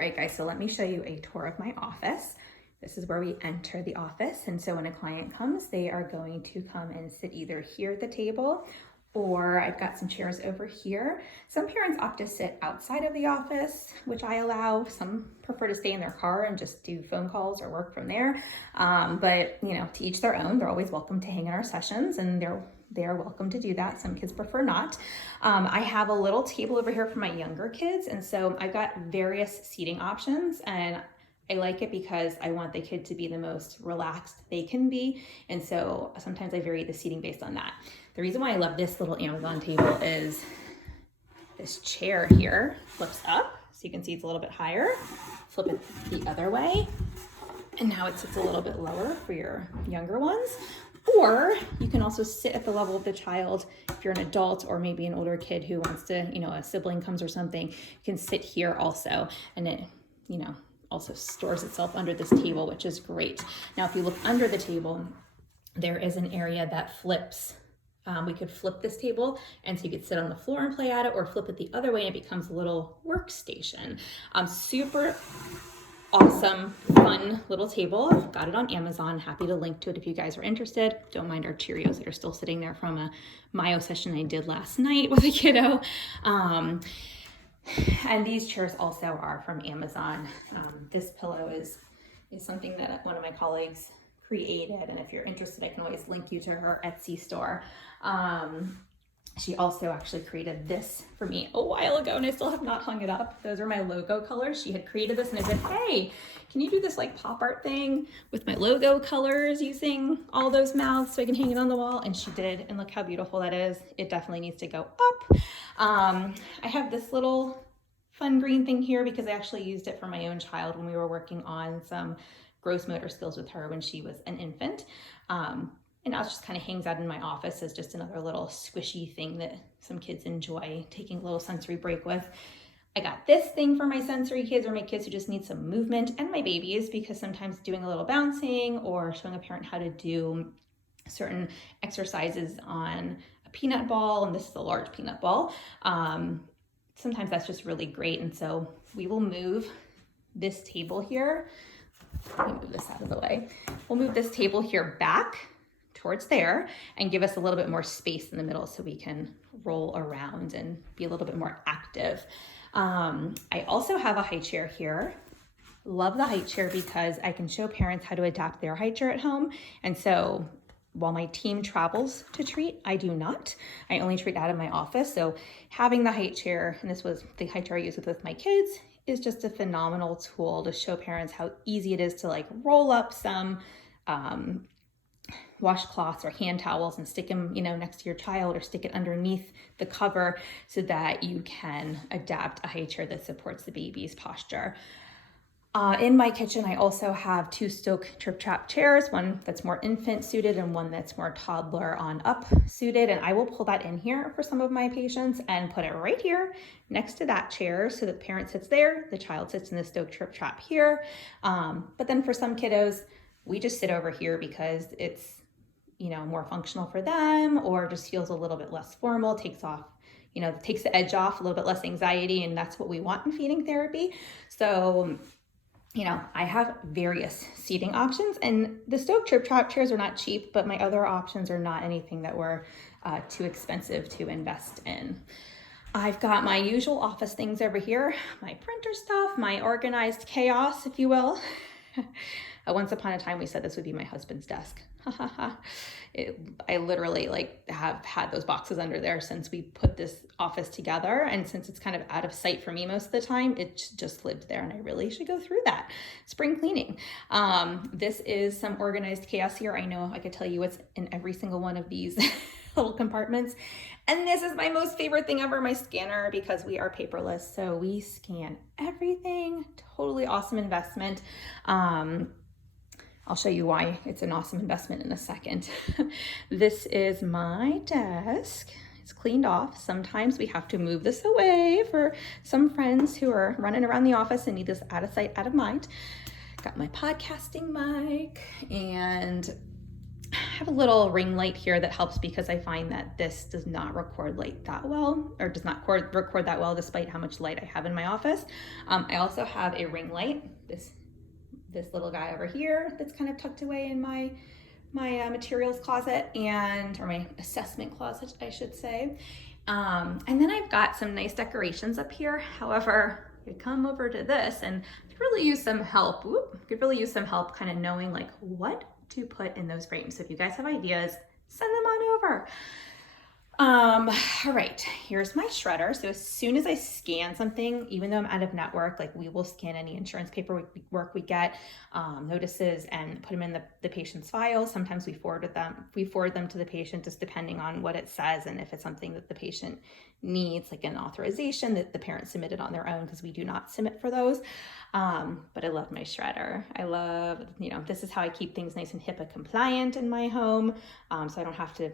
All right, guys, so let me show you a tour of my office. This is where we enter the office. And so when a client comes, they are going to come and sit either here at the table, or I've got some chairs over here. Some parents opt to sit outside of the office, which I allow. Some prefer to stay in their car and just do phone calls or work from there. But you know, to each their own. They're always welcome to hang in our sessions, and they are welcome to do that. Some kids prefer not. I have a little table over here for my younger kids, and so I've got various seating options, and I like it because I want the kid to be the most relaxed they can be. And so sometimes I vary the seating based on that. The reason why I love this little Amazon table is this chair here flips up. So you can see it's a little bit higher. Flip it the other way. And now it sits a little bit lower for your younger ones. Or you can also sit at the level of the child. If you're an adult or maybe an older kid who wants to, a sibling comes or something, you can sit here also. And it, also stores itself under this table, which is great. Now, if you look under the table, there is an area that flips. We could flip this table, and so you could sit on the floor and play at it, or flip it the other way and it becomes a little workstation. Super awesome, fun little table. I've got it on Amazon. Happy to link to it if you guys are interested. Don't mind our Cheerios that are still sitting there from a Mayo session I did last night with a kiddo. And these chairs also are from Amazon. This pillow is something that one of my colleagues created, and if you're interested, I can always link you to her Etsy store. She also actually created this for me a while ago, and I still have not hung it up. Those are my logo colors. She had created this, and I said, hey, can you do this like pop art thing with my logo colors using all those mouths so I can hang it on the wall? And she did, and look how beautiful that is. It definitely needs to go up. I have this little fun green thing here because I actually used it for my own child when we were working on some gross motor skills with her when she was an infant. And now it just kind of hangs out in my office as just another little squishy thing that some kids enjoy taking a little sensory break with. I got this thing for my sensory kids or my kids who just need some movement, and my babies, because sometimes doing a little bouncing or showing a parent how to do certain exercises on a peanut ball, and this is a large peanut ball, sometimes that's just really great. And so we will move this table here. Let me move this out of the way. We'll move this table here back towards there and give us a little bit more space in the middle so we can roll around and be a little bit more active. I also have a high chair here. Love the high chair because I can show parents how to adapt their high chair at home. And so while my team travels to treat, I do not. I only treat out of my office. So having the high chair, and this was the high chair I use with my kids, is just a phenomenal tool to show parents how easy it is to like roll up some washcloths or hand towels and stick them, next to your child, or stick it underneath the cover so that you can adapt a high chair that supports the baby's posture. In my kitchen, I also have 2 Stoke Trip Trap chairs, one that's more infant suited and one that's more toddler on up suited. And I will pull that in here for some of my patients and put it right here next to that chair so the parent sits there, the child sits in the Stoke Trip Trap here. But then for some kiddos, we just sit over here because it's, more functional for them, or just feels a little bit less formal, takes the edge off, a little bit less anxiety. And that's what we want in feeding therapy. So I have various seating options, and the Stoke Trip Trap chairs are not cheap, but my other options are not anything that were too expensive to invest in. I've got my usual office things over here, my printer stuff, my organized chaos, if you will. Once upon a time, we said this would be my husband's desk. I literally have had those boxes under there since we put this office together, and since it's kind of out of sight for me most of the time, it just lived there, and I really should go through that spring cleaning. This is some organized chaos here. I know I could tell you what's in every single one of these little compartments, and this is my most favorite thing ever, my scanner, because we are paperless, so we scan everything. Totally awesome investment. I'll show you why it's an awesome investment in a second. This is my desk. It's cleaned off. Sometimes we have to move this away for some friends who are running around the office and need this out of sight, out of mind. Got my podcasting mic, and I have a little ring light here that helps because I find that this does not record light that well, or does not record that well despite how much light I have in my office. I also have a ring light, this little guy over here that's kind of tucked away in my materials closet, or my assessment closet, I should say. And then I've got some nice decorations up here. However, you come over to this and could really use some help. Could really use some help kind of knowing like what to put in those frames. So if you guys have ideas, send them on over. All right, here's my shredder. So as soon as I scan something, even though I'm out of network, like we will scan any insurance paperwork we get, notices, and put them in the patient's file. Sometimes we forward them to the patient, just depending on what it says and if it's something that the patient needs, like an authorization that the parent submitted on their own, because we do not submit for those. But I love my shredder. I love, this is how I keep things nice and HIPAA compliant in my home, so I don't have to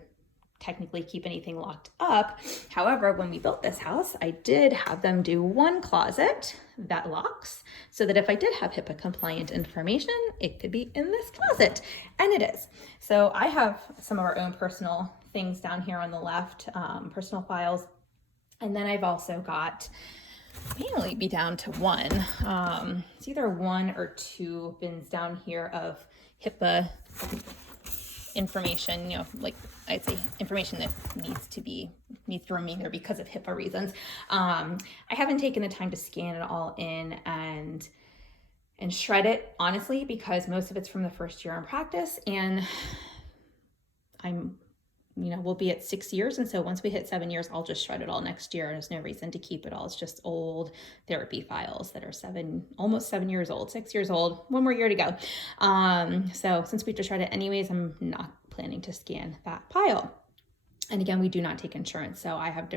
technically keep anything locked up. However, when we built this house, I did have them do one closet that locks so that if I did have HIPAA compliant information, it could be in this closet, and it is. So I have some of our own personal things down here on the left, personal files. And then I've also got, may only be down to one. It's either 1 or 2 bins down here of HIPAA information, like I'd say information that needs to remain there because of HIPAA reasons. I haven't taken the time to scan it all in and shred it, honestly, because most of it's from the first year in practice, and we'll be at 6 years. And so once we hit 7 years, I'll just shred it all next year. There's no reason to keep it all. It's just old therapy files that are almost 7 years old, 6 years old, 1 more year to go. So since we have to shred it anyways, I'm not planning to scan that pile. And again, we do not take insurance. So I have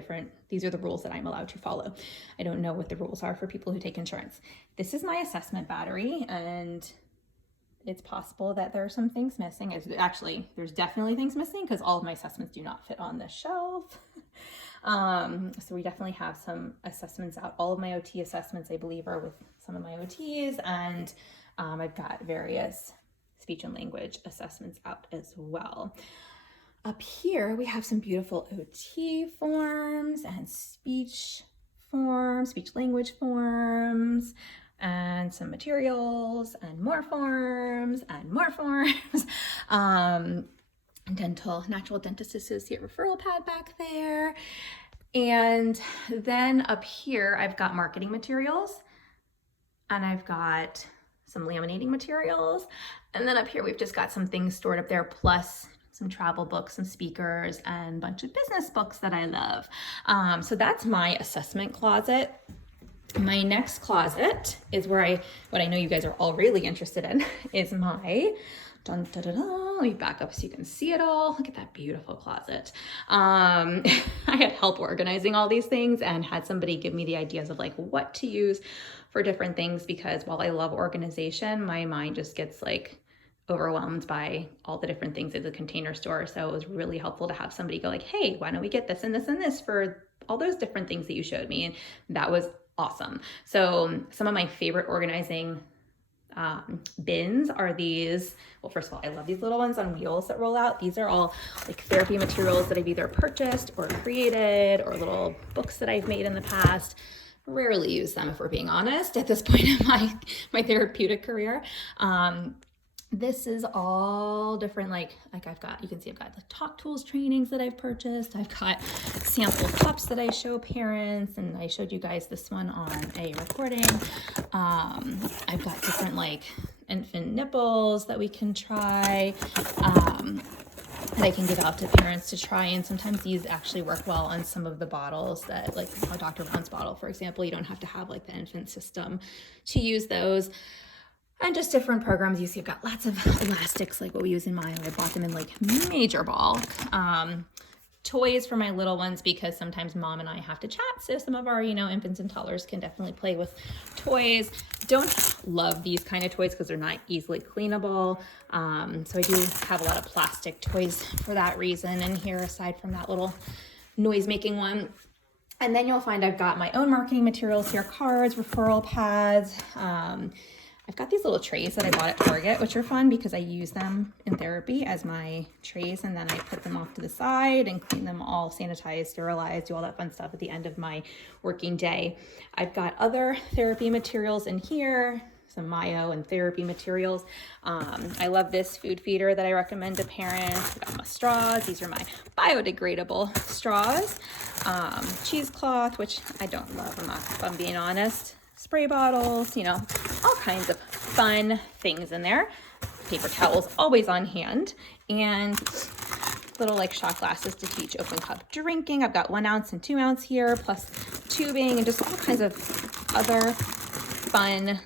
these are the rules that I'm allowed to follow. I don't know what the rules are for people who take insurance. This is my assessment battery, and it's possible that there are some things missing. There's definitely things missing because all of my assessments do not fit on this shelf. So we definitely have some assessments out. All of my OT assessments, I believe, are with some of my OTs, and I've got various speech and language assessments out as well. Up here, we have some beautiful OT forms and speech language forms, and some materials and more forms and more forms. Natural Dentist Associate referral pad back there. And then up here, I've got marketing materials, and I've got some laminating materials. And then up here, we've just got some things stored up there, plus some travel books, some speakers, and a bunch of business books that I love. So that's my assessment closet. My next closet is what I know you guys are all really interested in, is my, let me back up so you can see it all. Look at that beautiful closet. I had help organizing all these things and had somebody give me the ideas of like what to use for different things, because while I love organization, my mind just gets like overwhelmed by all the different things at the Container Store. So it was really helpful to have somebody go like, hey, why don't we get this and this and this for all those different things that you showed me? And that was awesome. So some of my favorite organizing bins are these. Well, first of all, I love these little ones on wheels that roll out. These are all like therapy materials that I've either purchased or created, or little books that I've made in the past. Rarely use them, if we're being honest, at this point in my therapeutic career. This is all different, like you can see I've got the Talk Tools trainings that I've purchased. I've got sample cups that I show parents, and I showed you guys this one on a recording. I've got different like infant nipples that we can try, that I can give out to parents to try. And sometimes these actually work well on some of the bottles that, like a Dr. Brown's bottle, for example. You don't have to have like the infant system to use those. And just different programs. You see I've got lots of elastics like what we use in mine. I bought them in like major bulk. Toys for my little ones, because sometimes mom and I have to chat. So some of our, infants and toddlers can definitely play with toys. Don't love these kind of toys because they're not easily cleanable. So I do have a lot of plastic toys for that reason. And here, aside from that little noise making one. And then you'll find I've got my own marketing materials here, cards, referral pads. I've got these little trays that I bought at Target, which are fun because I use them in therapy as my trays, and then I put them off to the side and clean them all, sanitize, sterilize, do all that fun stuff at the end of my working day. I've got other therapy materials in here, some Mayo and therapy materials. I love this food feeder that I recommend to parents. I've got my straws. These are my biodegradable straws. Cheesecloth, which I don't love, if I'm being honest. Spray bottles, you know, all kinds of fun things in there. Paper towels always on hand, and little like shot glasses to teach open cup drinking. I've got 1 ounce and 2 ounce here, plus tubing and just all kinds of other fun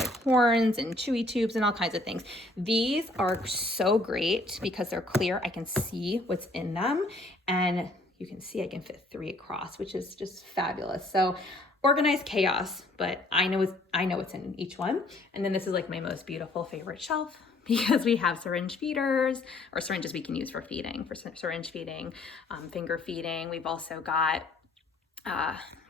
like horns and chewy tubes and all kinds of things. These are so great because they're clear. I can see what's in them, and you can see I can fit 3 across, which is just fabulous. So organized chaos, but I know what's in each one. And then this is like my most beautiful favorite shelf because we have syringe feeders, or syringes we can use for feeding, for syringe feeding, finger feeding. We've also got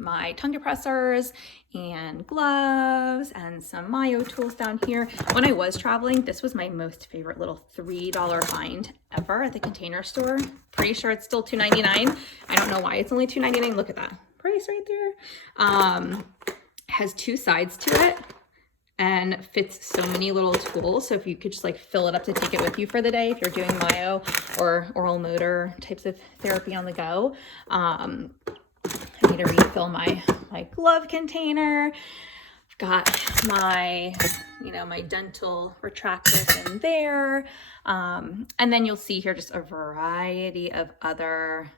my tongue depressors and gloves and some Mayo tools down here. When I was traveling, this was my most favorite little $3 find ever at the Container Store. Pretty sure it's still $2.99. I don't know why it's only $2.99. Look at that price right there. Has 2 sides to it and fits so many little tools. So if you could just like fill it up to take it with you for the day, if you're doing Mayo or oral motor types of therapy on the go. I need to refill my glove container. I've got my, my dental retractors in there. And then you'll see here just a variety of other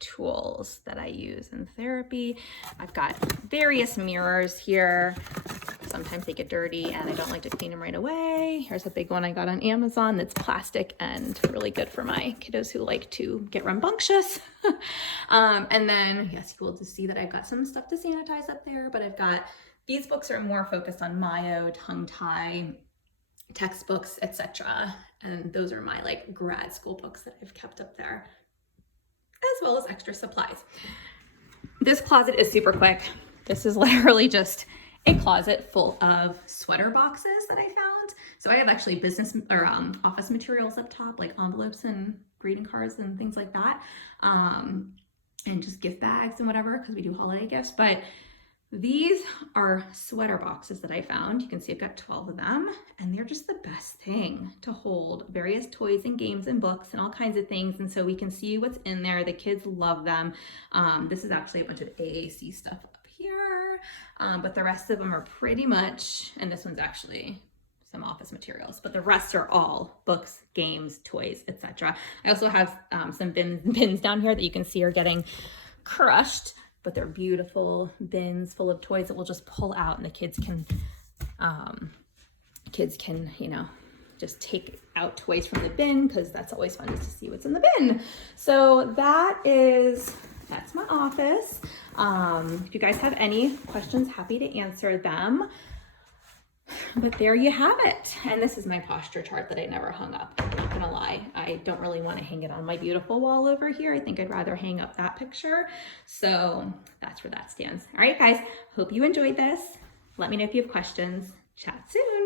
tools that I use in therapy. I've got various mirrors here. Sometimes they get dirty and I don't like to clean them right away. Here's a big one I got on Amazon that's plastic and really good for my kiddos who like to get rambunctious. And then, yes, you will just see that I've got some stuff to sanitize up there, but I've got, these books are more focused on Mayo, tongue tie, textbooks, etc. And those are my like grad school books that I've kept up there, as well as extra supplies. This closet is super quick. This is literally just a closet full of sweater boxes that I found. So I have actually business or office materials up top, like envelopes and greeting cards and things like that. And just gift bags and whatever, because we do holiday gifts. But these are sweater boxes that I found. You can see I've got 12 of them, and they're just the best thing to hold various toys and games and books and all kinds of things. And so we can see what's in there. The kids love them. This is actually a bunch of AAC stuff up here, but the rest of them are pretty much, and this one's actually some office materials, but the rest are all books, games, toys, etc. I also have some bins down here that you can see are getting crushed, but they're beautiful bins full of toys that we'll just pull out, and the kids can, just take out toys from the bin, because that's always fun, just to see what's in the bin. So that's my office. If you guys have any questions, happy to answer them. But there you have it. And this is my posture chart that I never hung up. I'm not gonna lie. I don't really want to hang it on my beautiful wall over here. I think I'd rather hang up that picture. So that's where that stands. All right, guys, hope you enjoyed this. Let me know if you have questions. Chat soon.